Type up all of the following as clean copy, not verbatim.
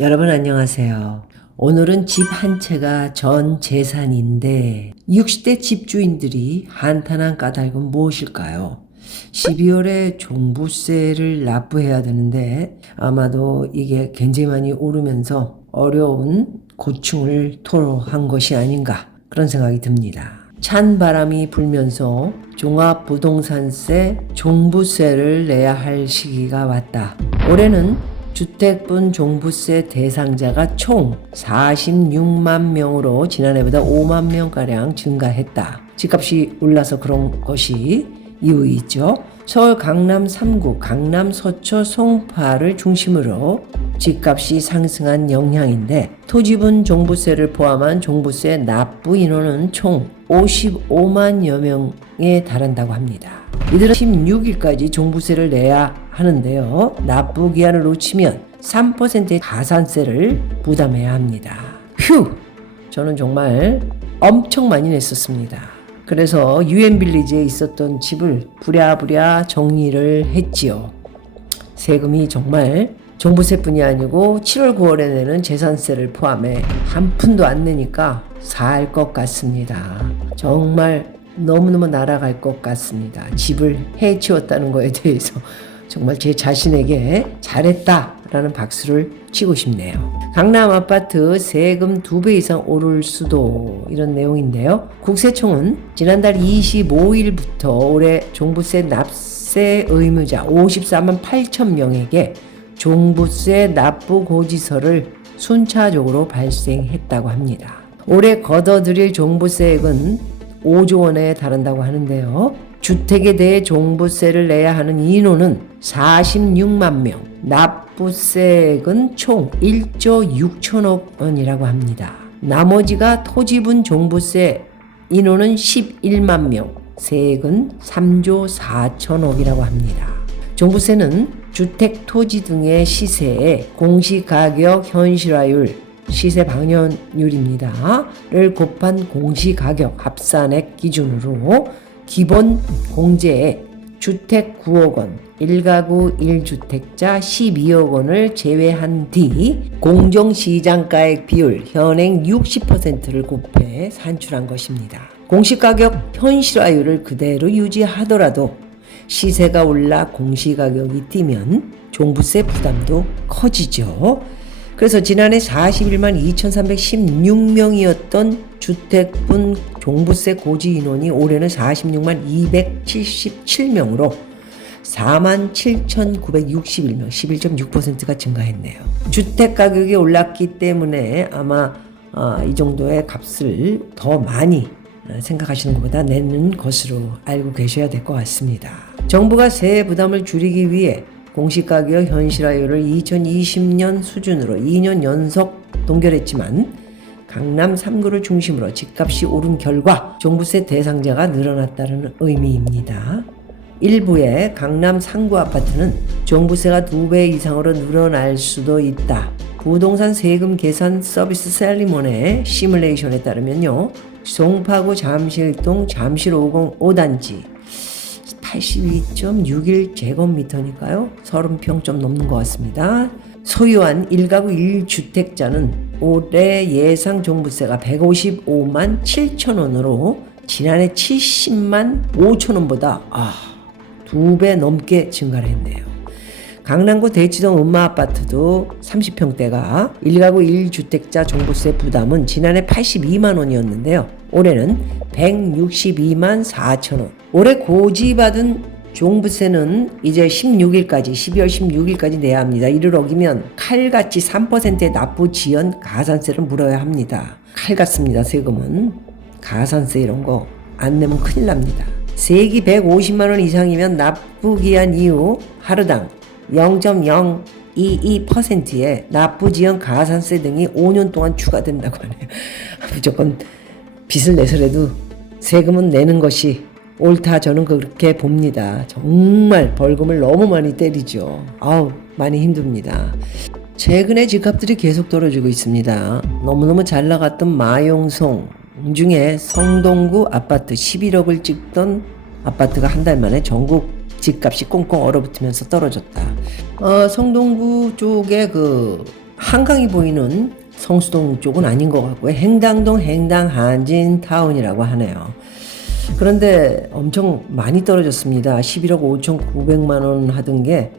여러분 안녕하세요. 오늘은 집 한 채가 전 재산인데 60대 집주인들이 한탄한 까닭은 무엇일까요? 12월에 종부세를 납부해야 되는데 아마도 이게 굉장히 많이 오르면서 어려운 고충을 토로한 것이 아닌가 그런 생각이 듭니다. 찬 바람이 불면서 종합부동산세 종부세를 내야 할 시기가 왔다. 올해는 주택분 종부세 대상자가 총 46만 명으로 지난해보다 5만 명가량 증가했다. 집값이 올라서 그런 것이 이유 있죠. 서울 강남 3구, 강남 서초 송파를 중심으로 집값이 상승한 영향인데 토지분 종부세를 포함한 종부세 납부 인원은 총 55만여 명에 달한다고 합니다. 이들은 16일까지 종부세를 내야 하는데요. 납부 기한을 놓치면 3%의 가산세를 부담해야 합니다. 휴! 저는 정말 엄청 많이 냈었습니다. 그래서 유엔빌리지에 있었던 집을 부랴부랴 정리를 했지요. 세금이 정말 종부세뿐이 아니고 7월 9월에 내는 재산세를 포함해 한 푼도 안 내니까 살 것 같습니다. 정말 너무너무 날아갈 것 같습니다. 집을 해치웠다는 거에 대해서 정말 제 자신에게 잘했다라는 박수를 치고 싶네요. 강남 아파트 세금 2배 이상 오를 수도 이런 내용인데요. 국세청은 지난달 25일부터 올해 종부세 납세 의무자 54만 8천 명에게 종부세 납부 고지서를 순차적으로 발생했다고 합니다. 올해 걷어들일 종부세액은 5조 원에 달한다고 하는데요. 주택에 대해 종부세를 내야 하는 인원은 46만 명, 납부세액은 총 1조 6천억 원이라고 합니다. 나머지가 토지분 종부세 인원은 11만 명, 세액은 3조 4천억이라고 합니다. 종부세는 주택, 토지 등의 시세에 공시가격 현실화율, 시세 방연율입니다.를 곱한 공시가격 합산액 기준으로 기본 공제액 주택 9억 원, 1가구 1주택자 12억 원을 제외한 뒤 공정시장가액 비율 현행 60%를 곱해 산출한 것입니다. 공시가격 현실화율을 그대로 유지하더라도 시세가 올라 공시가격이 뛰면 종부세 부담도 커지죠. 그래서 지난해 41만 2,316명이었던 주택분 종부세 고지 인원이 올해는 46만 277명으로 4만 7,961명, 11.6%가 증가했네요. 주택 가격이 올랐기 때문에 아마 이 정도의 값을 더 많이 생각하시는 것보다 내는 것으로 알고 계셔야 될 것 같습니다. 정부가 세액 부담을 줄이기 위해 공시가격 현실화율을 2020년 수준으로 2년 연속 동결했지만 강남 3구를 중심으로 집값이 오른 결과 종부세 대상자가 늘어났다는 의미입니다. 일부의 강남 3구 아파트는 종부세가 2배 이상으로 늘어날 수도 있다. 부동산 세금 계산 서비스 셀리몬의 시뮬레이션에 따르면요. 송파구 잠실동 잠실 505단지 82.61제곱미터니까요. 30평 좀 넘는 것 같습니다. 소유한 1가구 1주택자는 올해 예상 종부세가 155만 7천 원으로 지난해 70만 5천 원보다 2배 넘게 증가를 했네요. 강남구 대치동 음마아파트도 30평대가 1가구 1주택자 종부세 부담은 지난해 82만 원이었는데요. 올해는 162만 4천 원. 올해 고지받은 종부세는 이제 12월 16일까지 내야 합니다. 이를 어기면 칼같이 3%의 납부 지연 가산세를 물어야 합니다. 칼 같습니다. 세금은. 가산세 이런 거 안 내면 큰일 납니다. 세액이 150만 원 이상이면 납부 기한 이후 하루당 0.022%의 납부 지연 가산세 등이 5년 동안 추가된다고 하네요. 무조건 빚을 내서라도 세금은 내는 것이 옳다. 저는 그렇게 봅니다. 정말 벌금을 너무 많이 때리죠. 많이 힘듭니다. 최근에 집값들이 계속 떨어지고 있습니다. 너무너무 잘 나갔던 마용성 중에 성동구 아파트 11억을 찍던 아파트가 한 달 만에 전국 집값이 꽁꽁 얼어붙으면서 떨어졌다. 성동구 쪽에 한강이 보이는 성수동 쪽은 아닌 것 같고요. 행당동 행당 한진타운이라고 하네요. 그런데 엄청 많이 떨어졌습니다. 11억 5,900만 원 하던 게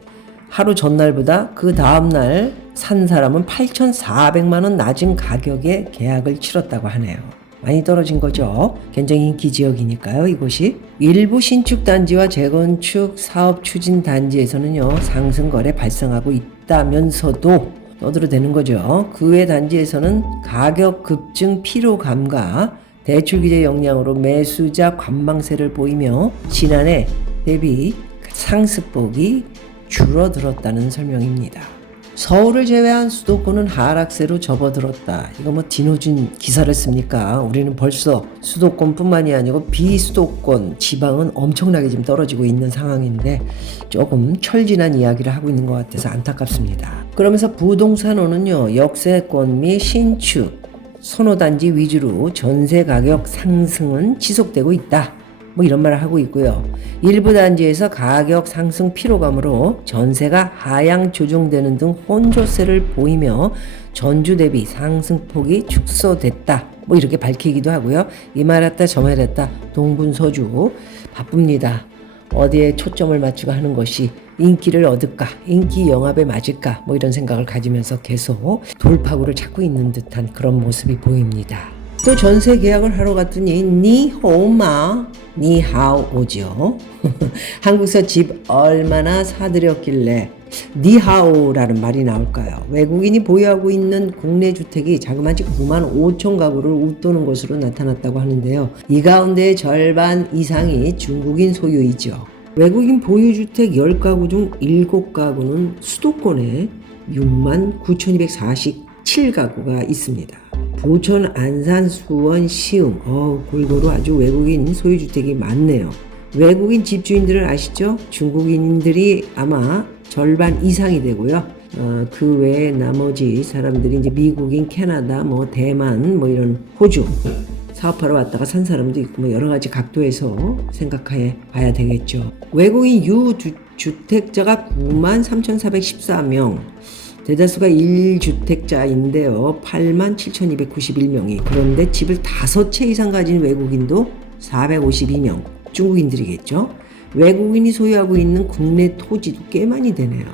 하루 전날보다 그 다음날 산 사람은 8,400만 원 낮은 가격에 계약을 치렀다고 하네요. 많이 떨어진 거죠. 굉장히 인기 지역이니까요, 이곳이. 일부 신축 단지와 재건축 사업 추진 단지에서는요, 상승 거래 발생하고 있다면서도 떠들어대는 거죠. 그 외 단지에서는 가격 급증 피로감과 대출 규제 영향으로 매수자 관망세를 보이며 지난해 대비 상승폭이 줄어들었다는 설명입니다. 서울을 제외한 수도권은 하락세로 접어들었다. 이거 뭐 디노준 기사를 씁니까? 우리는 벌써 수도권뿐만이 아니고 비수도권 지방은 엄청나게 지금 떨어지고 있는 상황인데 조금 철진한 이야기를 하고 있는 것 같아서 안타깝습니다. 그러면서 부동산원은요, 역세권 및 신축 선호단지 위주로 전세 가격 상승은 지속되고 있다. 뭐 이런 말을 하고 있고요. 일부 단지에서 가격 상승 피로감으로 전세가 하향 조정되는 등 혼조세를 보이며 전주 대비 상승폭이 축소됐다. 뭐 이렇게 밝히기도 하고요. 이 말했다 저 말했다 동분서주 바쁩니다. 어디에 초점을 맞추고 하는 것이 인기를 얻을까, 인기 영합에 맞을까, 뭐 이런 생각을 가지면서 계속 돌파구를 찾고 있는 듯한 그런 모습이 보입니다. 또 전세 계약을 하러 갔더니 니호마 니하오죠. 한국서 집 얼마나 사들였길래 니하오라는 말이 나올까요? 외국인이 보유하고 있는 국내 주택이 자그마치 9만 5천 가구를 웃도는 것으로 나타났다고 하는데요. 이 가운데 절반 이상이 중국인 소유이죠. 외국인 보유주택 10가구 중 7가구는 수도권에 6만 9,247가구가 있습니다. 부천, 안산, 수원, 시흥, 골고루 아주 외국인 소유주택이 많네요. 외국인 집주인들을 아시죠? 중국인들이 아마 절반 이상이 되고요. 그 외에 나머지 사람들이 이제 미국인, 캐나다, 뭐 대만, 뭐 이런 호주 사업하러 왔다가 산 사람도 있고 뭐 여러 가지 각도에서 생각해 봐야 되겠죠. 외국인 유주택자가 9만 3,414명. 대다수가 1주택자인데요. 8만 7,291명이. 그런데 집을 5채 이상 가진 외국인도 452명. 중국인들이겠죠. 외국인이 소유하고 있는 국내 토지도 꽤 많이 되네요.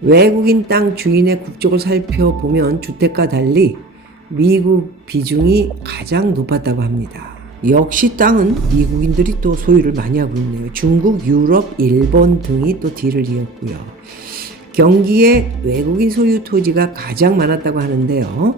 외국인 땅 주인의 국적을 살펴보면 주택과 달리 미국 비중이 가장 높았다고 합니다. 역시 땅은 미국인들이 또 소유를 많이 하고 있네요. 중국, 유럽, 일본 등이 또 뒤를 이었고요. 경기에 외국인 소유 토지가 가장 많았다고 하는데요.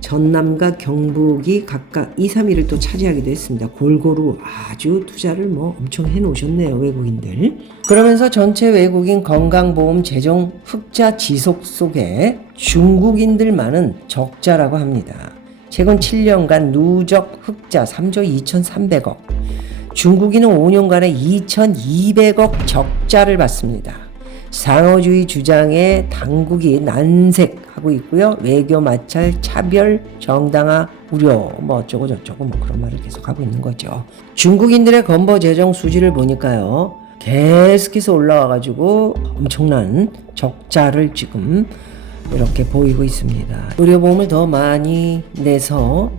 전남과 경북이 각각 2, 3위를 또 차지하기도 했습니다. 골고루 아주 투자를 뭐 엄청 해놓으셨네요, 외국인들. 그러면서 전체 외국인 건강보험 재정 흑자 지속 속에 중국인들만은 적자라고 합니다. 최근 7년간 누적 흑자 3조 2,300억, 중국인은 5년간에 2,200억 적자를 봤습니다. 상호주의 주장에 당국이 난색하고 있고요. 외교 마찰, 차별, 정당화 우려, 뭐 어쩌고 저쩌고 뭐 그런 말을 계속 하고 있는 거죠. 중국인들의 건보 재정 수지를 보니까요, 계속해서 올라와가지고 엄청난 적자를 지금 이렇게 보이고 있습니다. 의료보험을 더 많이 내서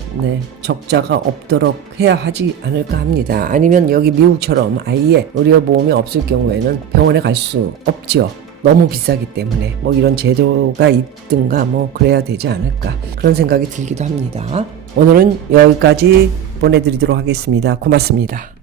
적자가 없도록 해야 하지 않을까 합니다. 아니면 여기 미국처럼 아예 의료보험이 없을 경우에는 병원에 갈 수 없죠. 너무 비싸기 때문에 뭐 이런 제도가 있든가 뭐 그래야 되지 않을까 그런 생각이 들기도 합니다. 오늘은 여기까지 보내드리도록 하겠습니다. 고맙습니다.